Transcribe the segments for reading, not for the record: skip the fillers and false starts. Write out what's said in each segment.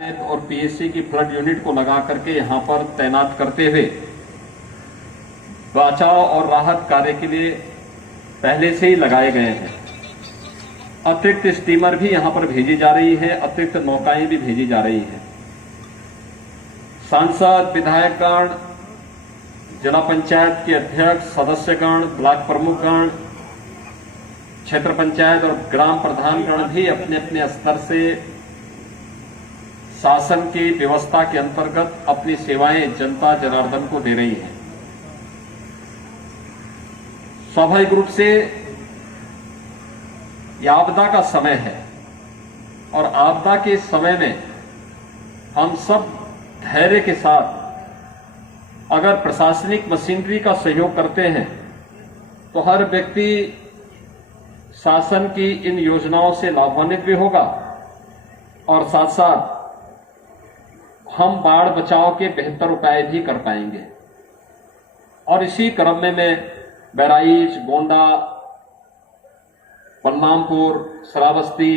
और पीएससी की flood unit को लगा करके यहां पर तैनात करते हुए बचाव और राहत कार्य के लिए पहले से ही लगाए गए हैं। अतिरिक्त स्टीमर भी यहां पर भेजी जा रही है, अतिरिक्त नौकाएं भी भेजी जा रही है। सांसद, विधायकगण, जिला पंचायत के अध्यक्ष, सदस्यगण, ब्लॉक प्रमुखगण, क्षेत्र पंचायत और ग्राम प्रधानगण भी अपने अपने स्तर से शासन की व्यवस्था के अंतर्गत अपनी सेवाएं जनता जनार्दन को दे रही हैं। स्वाभाविक रूप से यह आपदा का समय है और आपदा के समय में हम सब धैर्य के साथ अगर प्रशासनिक मशीनरी का सहयोग करते हैं तो हर व्यक्ति शासन की इन योजनाओं से लाभान्वित भी होगा और साथ साथ हम बाढ़ बचाव के बेहतर उपाय भी कर पाएंगे। और इसी क्रम में मैं बहराइच, गोंडा, बलरामपुर, श्रावस्ती,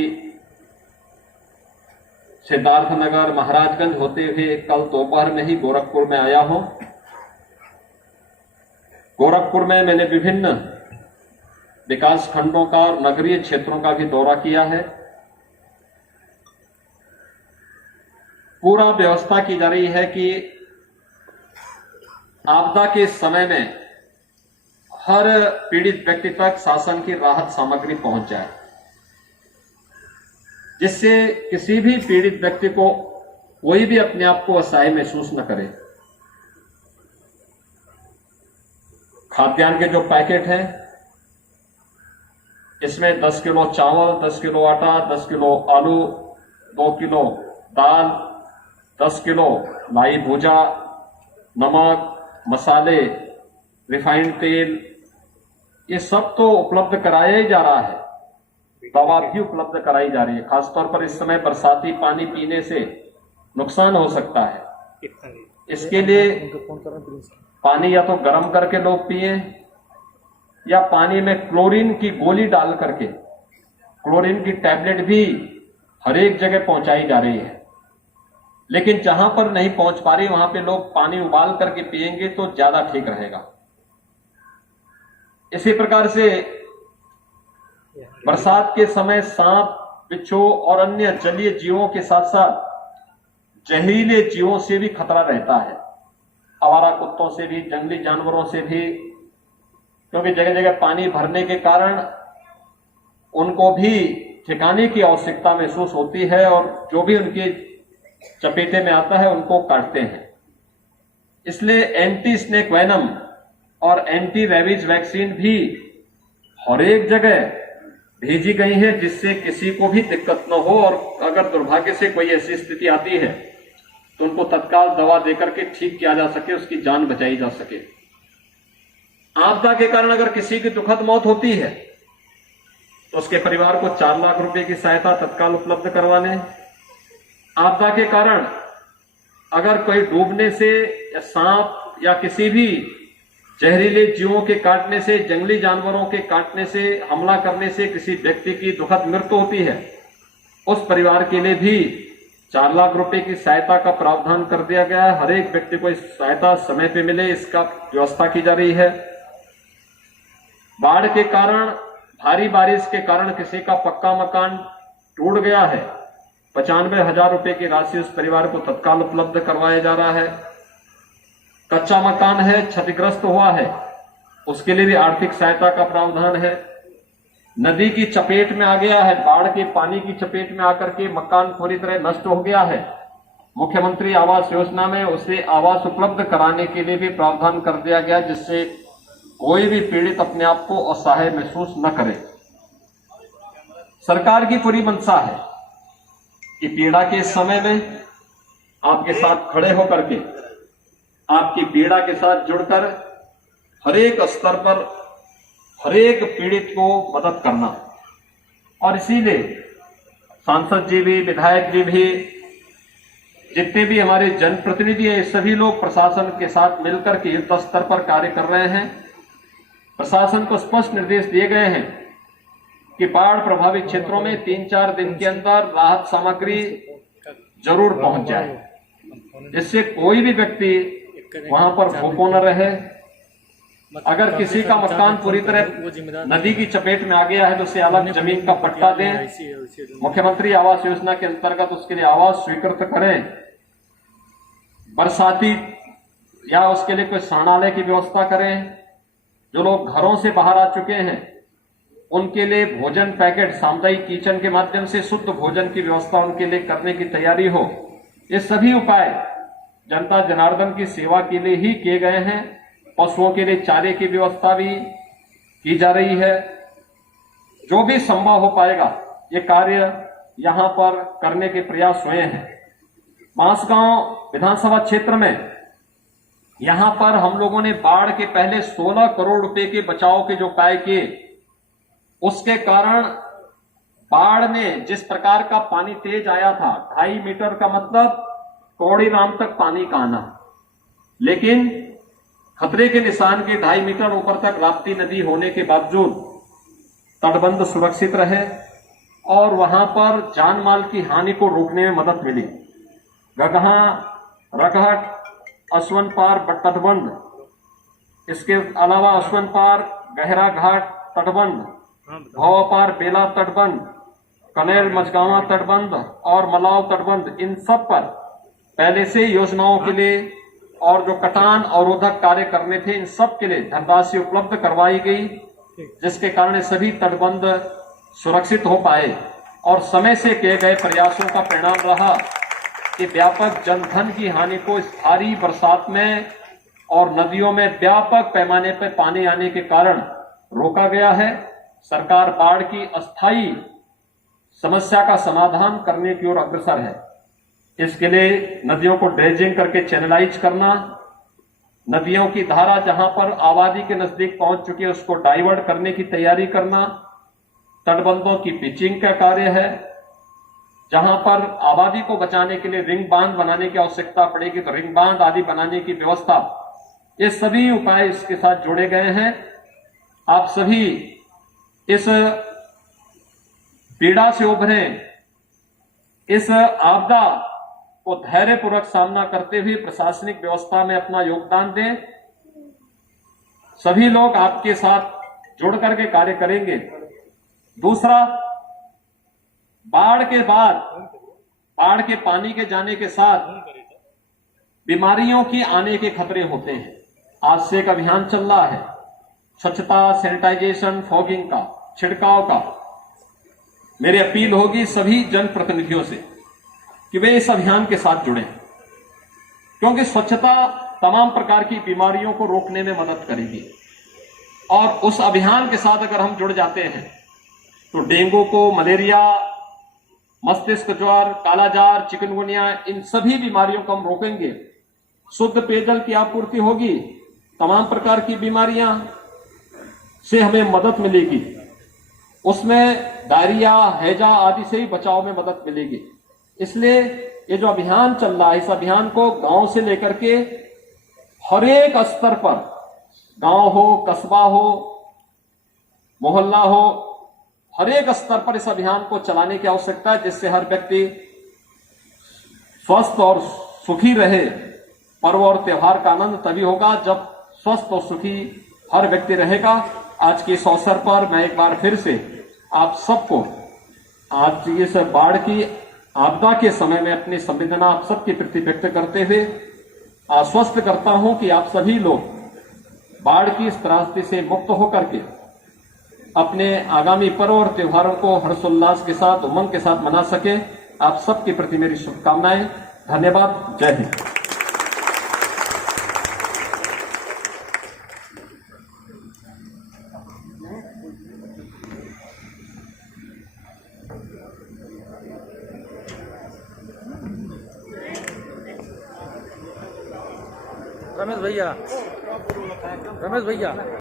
सिद्धार्थनगर, महाराजगंज होते हुए कल दोपहर में ही गोरखपुर में आया हूं। गोरखपुर में मैंने विभिन्न विकास खंडों का और नगरीय क्षेत्रों का भी दौरा किया है। पूरा व्यवस्था की जा रही है कि आपदा के समय में हर पीड़ित व्यक्ति तक शासन की राहत सामग्री पहुंच जाए, जिससे किसी भी पीड़ित व्यक्ति को कोई भी अपने आप को असहाय महसूस न करे। खाद्यान्न के जो पैकेट हैं, इसमें 10 किलो चावल, 10 किलो आटा, 10 किलो आलू, 2 किलो दाल, 10 किलो लाई भूजा, नमक, मसाले, रिफाइंड तेल, ये सब तो उपलब्ध कराया ही जा रहा है। दवा भी उपलब्ध कराई जा रही है। खासतौर पर इस समय बरसाती पानी पीने से नुकसान हो सकता है। इसके लिए पानी या तो गर्म करके लोग पिए या पानी में क्लोरीन की गोली डाल करके, क्लोरीन की टैबलेट भी हर एक जगह पहुंचाई जा रही है। लेकिन जहां पर नहीं पहुंच पा रही वहां पे लोग पानी उबाल करके पिएंगे तो ज्यादा ठीक रहेगा। इसी प्रकार से बरसात के समय सांप, बिच्छू और अन्य जलीय जीवों के साथ साथ जहरीले जीवों से भी खतरा रहता है। आवारा कुत्तों से भी, जंगली जानवरों से भी, क्योंकि जगह जगह पानी भरने के कारण उनको भी ठिकाने की आवश्यकता महसूस होती है और जो भी उनके चपेटे में आता है उनको काटते हैं। इसलिए एंटी स्नेक वेनम और एंटी रेबीज वैक्सीन भी हर एक जगह भेजी गई है, जिससे किसी को भी दिक्कत न हो और अगर दुर्भाग्य से कोई ऐसी स्थिति आती है तो उनको तत्काल दवा देकर के ठीक किया जा सके, उसकी जान बचाई जा सके। आपदा के कारण अगर किसी की दुखद मौत होती है तो उसके परिवार को 4 लाख रुपए की सहायता तत्काल उपलब्ध करवाने। आपदा के कारण अगर कोई डूबने से या सांप या किसी भी जहरीले जीवों के काटने से, जंगली जानवरों के काटने से, हमला करने से किसी व्यक्ति की दुखद मृत्यु होती है, उस परिवार के लिए भी 4 लाख रुपए की सहायता का प्रावधान कर दिया गया है। हर एक व्यक्ति को इस सहायता समय पे मिले, इसका व्यवस्था की जा रही है। बाढ़ के कारण, भारी बारिश के कारण किसी का पक्का मकान टूट गया है, 95,000 रुपए की राशि उस परिवार को तत्काल उपलब्ध करवाया जा रहा है। कच्चा मकान है, क्षतिग्रस्त हुआ है, उसके लिए भी आर्थिक सहायता का प्रावधान है। नदी की चपेट में आ गया है, बाढ़ के पानी की चपेट में आकर के मकान पूरी तरह नष्ट हो गया है, मुख्यमंत्री आवास योजना में उसे आवास उपलब्ध कराने के लिए भी प्रावधान कर दिया गया, जिससे कोई भी पीड़ित अपने आप को असहाय महसूस न करे। सरकार की पूरी मंशा है कि पीड़ा के समय में आपके साथ खड़े होकर के, आपकी पीड़ा के साथ जुड़कर हर एक स्तर पर हर एक पीड़ित को मदद करना। और इसीलिए सांसद जी भी, विधायक जी भी, जितने भी हमारे जनप्रतिनिधि हैं, सभी लोग प्रशासन के साथ मिलकर के युद्ध स्तर पर कार्य कर रहे हैं। प्रशासन को स्पष्ट निर्देश दिए गए हैं कि बाढ़ प्रभावित क्षेत्रों में 3-4 दिन के अंदर राहत सामग्री जरूर पहुंच जाए, जिससे कोई भी व्यक्ति वहां पर भूखों न रहे। अगर किसी का मकान पूरी तरह नदी की चपेट में आ गया है तो उसे अलग जमीन का पट्टा दें। मुख्यमंत्री आवास योजना के अंतर्गत उसके लिए आवास स्वीकृत करें। बरसाती या उसके लिए कोई शरणालय की व्यवस्था करें। जो लोग घरों से बाहर आ चुके हैं उनके लिए भोजन पैकेट, सामुदायिक किचन के माध्यम से शुद्ध भोजन की व्यवस्था उनके लिए करने की तैयारी हो। ये सभी उपाय जनता जनार्दन की सेवा के लिए ही किए गए हैं। पशुओं के लिए चारे की व्यवस्था भी की जा रही है। जो भी संभव हो पाएगा ये कार्य यहां पर करने के प्रयास हुए हैं। बांसगांव विधानसभा क्षेत्र में यहां पर हम लोगों ने बाढ़ के पहले 16 करोड़ रुपए के बचाव के जो उपाय किए, उसके कारण बाढ़ में जिस प्रकार का पानी तेज आया था, 2.5 मीटर का मतलब कौड़ीराम तक पानी का आना, लेकिन खतरे के निशान के 2.5 मीटर ऊपर तक राप्ती नदी होने के बावजूद तटबंध सुरक्षित रहे और वहां पर जान माल की हानि को रोकने में मदद मिली। गगहा, रघट, अश्वन पार तटबंध, इसके अलावा अश्वन पार गहरा घाट तटबंध, भौपार बेला तटबंध, कनेर मझगावा तटबंध और मलाव तटबंध, इन सब पर पहले से योजनाओं के लिए और जो कटान अवरोधक कार्य करने थे इन सब के लिए धनराशि उपलब्ध करवाई गई, जिसके कारण सभी तटबंध सुरक्षित हो पाए। और समय से किए गए प्रयासों का परिणाम रहा कि व्यापक जनधन की हानि को इस भारी बरसात में और नदियों में व्यापक पैमाने पर पानी आने के कारण रोका गया है। सरकार बाढ़ की अस्थायी समस्या का समाधान करने की ओर अग्रसर है। इसके लिए नदियों को ड्रेजिंग करके चैनलाइज करना, नदियों की धारा जहां पर आबादी के नजदीक पहुंच चुकी है उसको डाइवर्ट करने की तैयारी करना, तटबंधों की पिचिंग का कार्य है। जहां पर आबादी को बचाने के लिए रिंग बांध बनाने की आवश्यकता पड़ेगी तो रिंग बांध आदि बनाने की व्यवस्था, ये सभी उपाय इसके साथ जोड़े गए हैं। आप सभी इस पीड़ा से उभरे, इस आपदा को धैर्यपूर्वक सामना करते हुए प्रशासनिक व्यवस्था में अपना योगदान दें। सभी लोग आपके साथ जुड़ करके कार्य करेंगे। दूसरा, बाढ़ के बाद, बाढ़ के पानी के जाने के साथ बीमारियों की आने के खतरे होते हैं। आज से एक अभियान चल रहा है स्वच्छता, सैनिटाइजेशन, फॉगिंग का, छिड़काव का। मेरी अपील होगी सभी जनप्रतिनिधियों से कि वे इस अभियान के साथ जुड़ें, क्योंकि स्वच्छता तमाम प्रकार की बीमारियों को रोकने में मदद करेगी। और उस अभियान के साथ अगर हम जुड़ जाते हैं तो डेंगू को, मलेरिया, मस्तिष्क ज्वर, कालाजार, चिकनगुनिया, इन सभी बीमारियों को हम रोकेंगे। शुद्ध पेयजल की आपूर्ति होगी, तमाम प्रकार की बीमारियां से हमें मदद मिलेगी। उसमें डायरिया, हैजा आदि से ही बचाव में मदद मिलेगी। इसलिए ये जो अभियान चल रहा है, इस अभियान को गांव से लेकर के हर एक स्तर पर, गांव हो, कस्बा हो, मोहल्ला हो, हर एक स्तर पर इस अभियान को चलाने की आवश्यकता है, जिससे हर व्यक्ति स्वस्थ और सुखी रहे। पर्व और त्योहार का आनंद तभी होगा जब स्वस्थ और सुखी हर व्यक्ति रहेगा। आज के इस अवसर पर मैं एक बार फिर से आप सबको आज इस बाढ़ की आपदा के समय में अपनी संवेदना आप सबके प्रति व्यक्त करते हुए आश्वस्त करता हूं कि आप सभी लोग बाढ़ की इस त्रासदी से मुक्त होकर के अपने आगामी पर्व और त्योहारों को हर्षोल्लास के साथ, उमंग के साथ मना सके। आप सबके प्रति मेरी शुभकामनाएं। धन्यवाद। जय हिंद। रमेश भैया